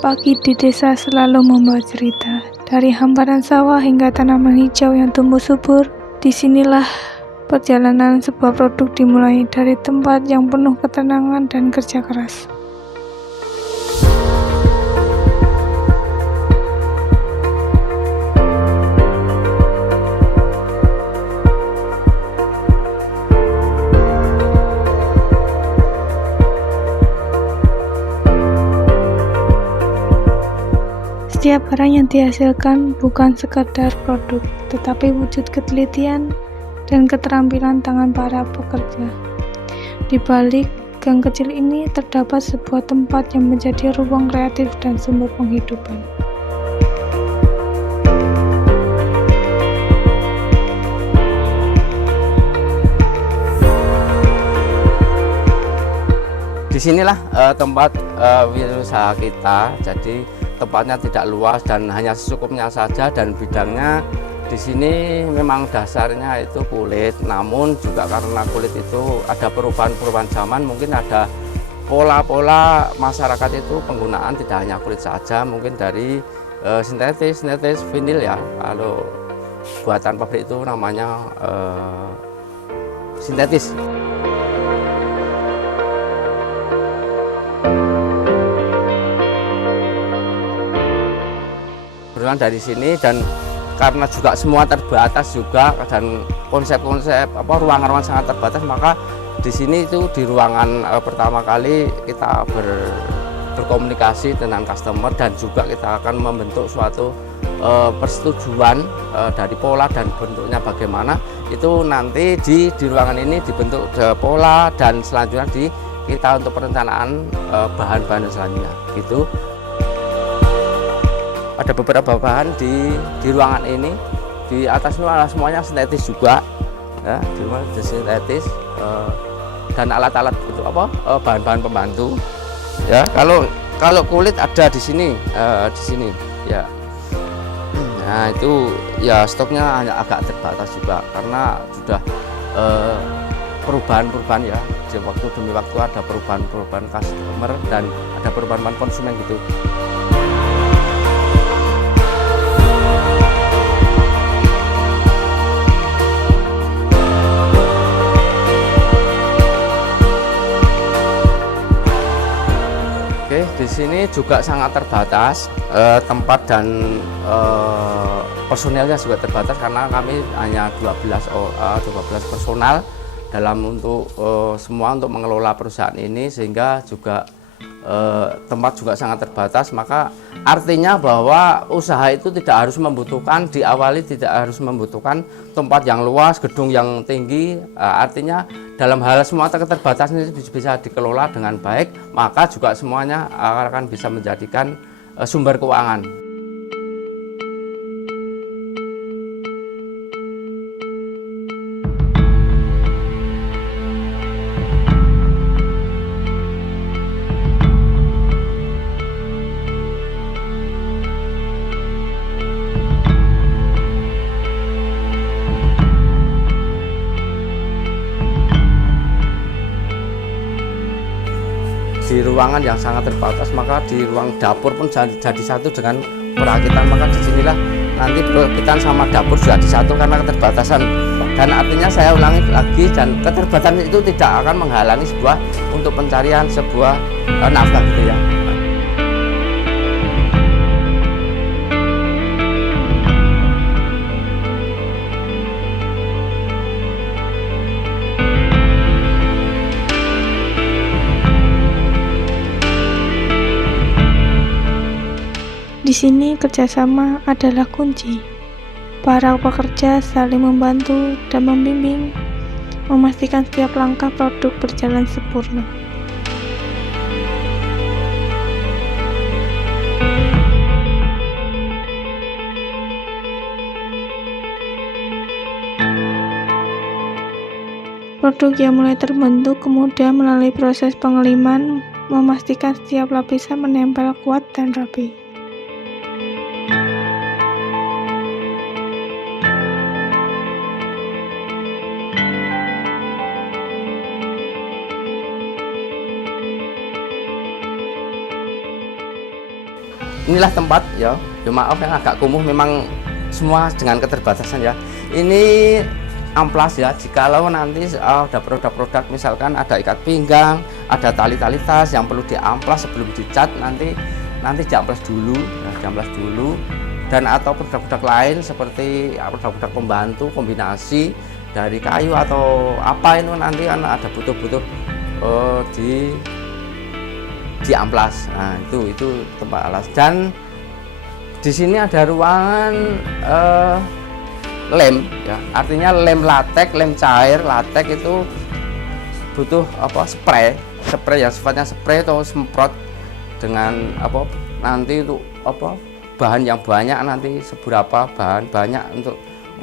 Pagi di desa selalu membawa cerita, dari hamparan sawah hingga tanaman hijau yang tumbuh subur. Disinilah perjalanan sebuah produk dimulai, dari tempat yang penuh ketenangan dan kerja keras. Setiap barang yang dihasilkan bukan sekadar produk, tetapi wujud ketelitian dan keterampilan tangan para pekerja. Di balik gang kecil ini terdapat sebuah tempat yang menjadi ruang kreatif dan sumber penghidupan. Disinilah tempat wirausaha kita. Jadi tempatnya tidak luas dan hanya secukupnya saja, dan bidangnya di sini memang dasarnya itu kulit. Namun juga karena kulit itu ada perubahan-perubahan zaman, mungkin ada pola-pola masyarakat itu penggunaan tidak hanya kulit saja, mungkin dari sintetis vinil ya. Kalau buatan pabrik itu namanya sintetis. Dari sini, dan karena juga semua terbatas juga, dan konsep-konsep ruangan-ruangan sangat terbatas, maka di sini itu di ruangan pertama kali kita berkomunikasi dengan customer, dan juga kita akan membentuk suatu persetujuan dari pola dan bentuknya bagaimana. Itu nanti di ruangan ini dibentuk pola, dan selanjutnya kita untuk perencanaan bahan-bahan selanjutnya gitu. Ada beberapa bahan di ruangan ini. Di atas semuanya sintetis juga ya, di rumah sintetis, dan alat-alat itu bahan-bahan pembantu ya. Kalau kulit ada di sini ya. Nah itu ya stoknya hanya agak terbatas juga karena sudah perubahan ya, waktu demi waktu ada perubahan customer dan ada perubahan konsumen gitu. Di sini juga sangat terbatas tempat, dan personelnya juga terbatas karena kami hanya 12 personal dalam untuk semua untuk mengelola perusahaan ini, sehingga juga tempat juga sangat terbatas. Maka artinya bahwa usaha itu tidak harus membutuhkan, diawali tidak harus membutuhkan tempat yang luas, gedung yang tinggi. Artinya dalam hal semua keterbatasan ini bisa dikelola dengan baik, maka juga semuanya akan bisa menjadikan sumber keuangan. Di ruangan yang sangat terbatas, maka di ruang dapur pun jadi satu dengan perakitan. Maka disinilah nanti perakitan sama dapur juga disatu karena keterbatasan. Dan artinya saya ulangi lagi, dan keterbatasan itu tidak akan menghalangi sebuah untuk pencarian sebuah nafkah gitu ya. Di sini kerjasama adalah kunci. Para pekerja saling membantu dan membimbing, memastikan setiap langkah produk berjalan sempurna. Produk yang mulai terbentuk kemudian melalui proses pengeliman, memastikan setiap lapisan menempel kuat dan rapi. inilah tempat ya. Ya maaf yang agak kumuh, memang semua dengan keterbatasan ya. Ini amplas ya, jikalau nanti ada produk-produk misalkan ada ikat pinggang, ada tali-tali tas yang perlu diamplas sebelum dicat, nanti diamplas dulu, diamplas dulu. Dan atau produk-produk lain seperti produk-produk pembantu kombinasi dari kayu atau apa itu nanti kan ada butuh di amplas. Nah, itu tempat alas. Dan di sini ada ruangan lem ya, artinya lem latek, lem cair. Latek itu butuh spray yang sifatnya spray atau semprot dengan nanti itu bahan yang banyak, nanti seberapa bahan banyak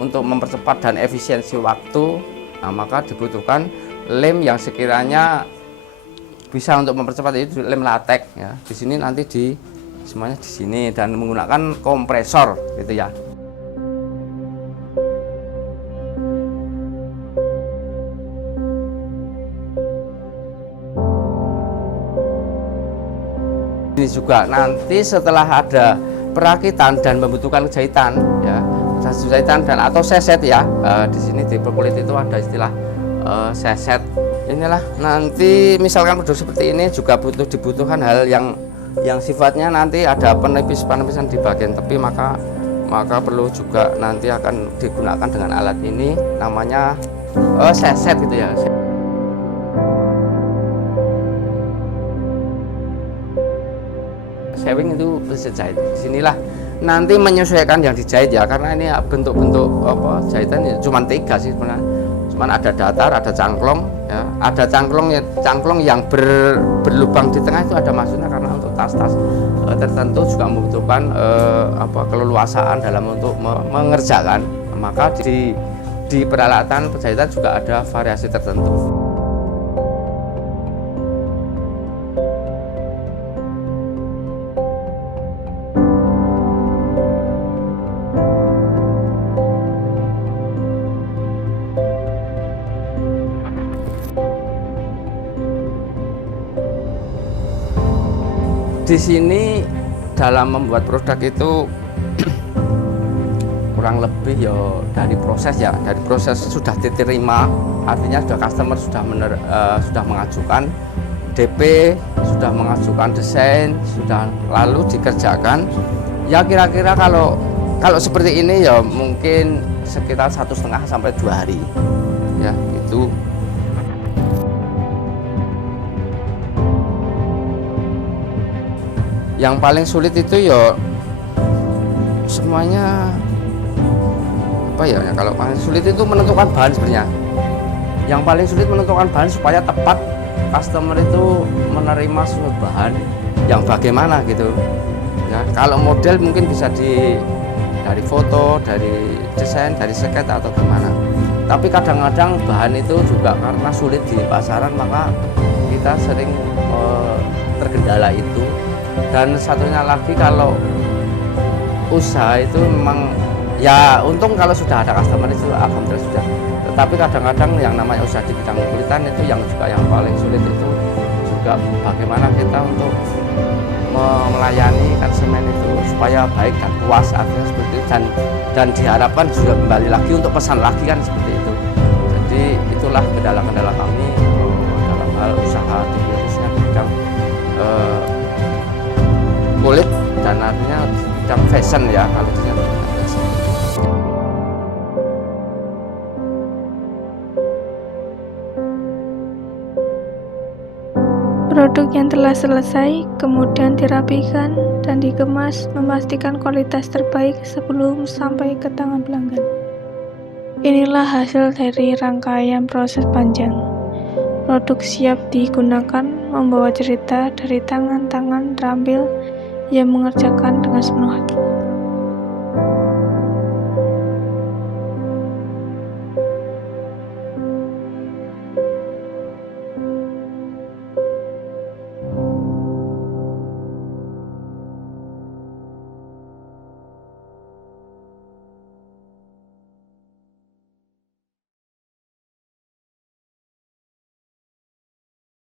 untuk mempercepat dan efisiensi waktu. Nah, maka dibutuhkan lem yang sekiranya bisa untuk mempercepat, itu lem latek ya. Di sini nanti semuanya di sini dan menggunakan kompresor gitu ya. Ini juga nanti setelah ada perakitan dan membutuhkan jahitan ya, jahitan dan atau seset ya. Di sini di perkulit itu ada istilah seset. Inilah nanti misalkan produk seperti ini juga dibutuhkan hal yang sifatnya nanti ada penipisan di bagian tepi, maka perlu juga nanti akan digunakan dengan alat ini, namanya seset gitu ya. Sewing itu bisa jahit. Disinilah nanti menyesuaikan yang dijahit ya, karena ini bentuk-bentuk jahitan ya, cuma 3 sih sebenarnya. Cuman ada datar, ada cangklong ya, ada cangklong yang berlubang di tengah, itu ada maksudnya karena untuk tas-tas tertentu juga membutuhkan keleluasaan dalam untuk mengerjakan. Maka di peralatan penjahitan juga ada variasi tertentu. Di sini dalam membuat produk itu kurang lebih ya dari proses sudah diterima, artinya customer sudah mengajukan DP, sudah mengajukan desain, sudah lalu dikerjakan. Ya kira-kira kalau seperti ini ya mungkin sekitar 1,5 sampai 2 hari ya itu. Yang paling sulit itu ya semuanya kalau paling sulit itu menentukan bahan sebenarnya. Yang paling sulit menentukan bahan supaya tepat customer itu menerima sesuatu bahan yang bagaimana gitu ya. Kalau model mungkin bisa dari foto, dari desain, dari sket atau gimana. Tapi kadang-kadang bahan itu juga karena sulit di pasaran, maka kita sering tergendala itu. Dan satunya lagi, kalau usaha itu memang ya untung kalau sudah ada customer itu alhamdulillah sudah. Tetapi kadang-kadang yang namanya usaha di bidang kulitan itu yang paling sulit itu juga bagaimana kita untuk melayani konsumen itu supaya baik dan puas, artinya seperti itu, dan diharapkan juga kembali lagi untuk pesan lagi kan seperti itu. Jadi itulah kendala-kendala kami dalam hal usaha di khususnya di bidang kulit dan artinya bidang fashion ya, kalau di sini fashion. Produk yang telah selesai kemudian dirapikan dan dikemas, memastikan kualitas terbaik sebelum sampai ke tangan pelanggan. Inilah hasil dari rangkaian proses panjang. Produk siap digunakan, membawa cerita dari tangan-tangan terampil yang mengerjakan dengan sepenuh hati.